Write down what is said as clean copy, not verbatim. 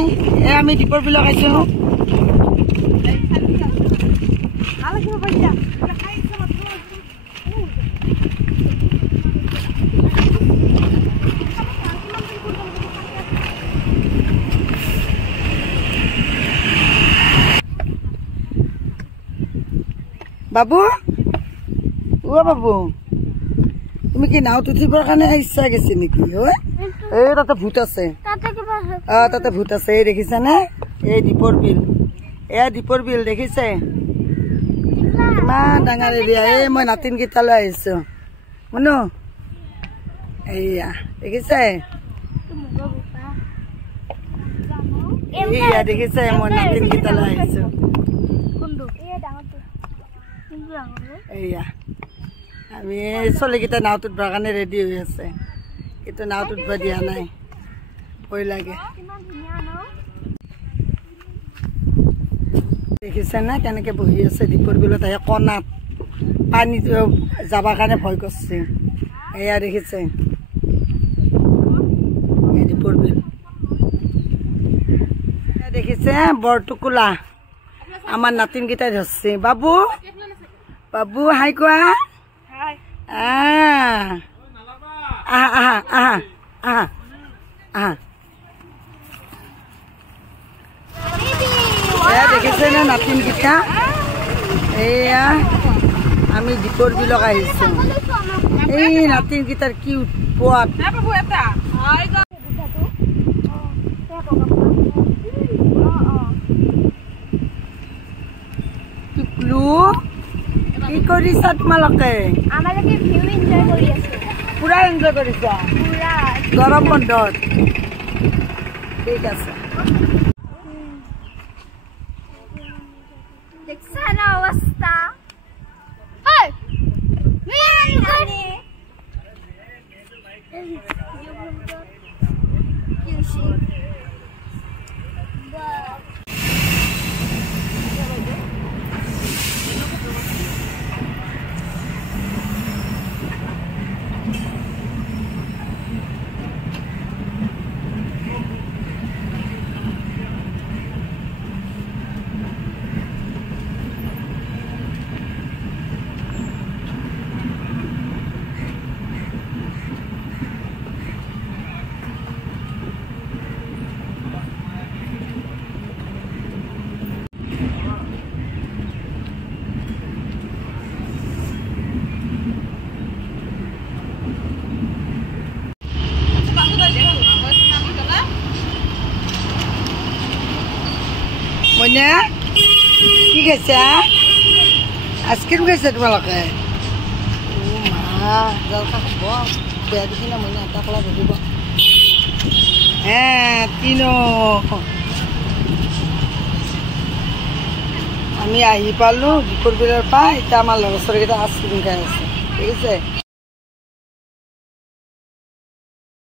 নাই আমি দীপৰ বিল খাইছো বাবু ও বাবু তুমি কি নাওত উঠিবৰ কাৰণে ইচ্ছা গেছি নেকি হয় এই তাতে ভূত আছে তাতে ভূত আছে এই দেখিছানে এই দীপৰ বিল এয়া দীপৰ বিল দেখিছে ইমান ডাঙৰ এৰিয়া এই মই নাতিন গীতালৈ আহিছো শুনো এইয়া দেখিছে এইয়া দেখিছে মই নাতিন গীতালৈ আহিছো এইয়া আমি চলিকেইটা নাওত উঠবৰ কাৰণে ৰেডি হৈ আছে কিন্তু নাওত উঠব দিয়া নাই ভয় লাগে দেখিছে না কেনেকে বহি আছে দীপৰ বিলত আহি কণাত পানী যাবৰ কাৰণে ভয় কৰিছে এয়া দেখিছে এই দীপৰ বিল দেখিছে বৰটুকুলা আমাৰ নাতিনকেইটাই ধৰছে বাবু বাবু হাই কোৱা দেখিছে না নাতিনকেইটা এয়া আমি দীপৰ বিলক আহিছো এই নাতিনকেইটাৰ কি উৎপাত কি কৰিছা তোমালোকে পুৰা এনজয় কৰিছা গৰম বন্ধত ঠিক আছে অৱস্থা মইনা কি খাইছা আইচক্ৰীম খাইছা তোমালোকে জাল খাব বেয়া দেখি না মইনা এটা কলা ধৰিব তিনো আমি আহি পালো দীপৰ বিলৰ পৰা এতিয়া আমাৰ ল'ৰা ছোৱালীকেইটা আইচক্ৰীম খাই আছে ঠিক আছে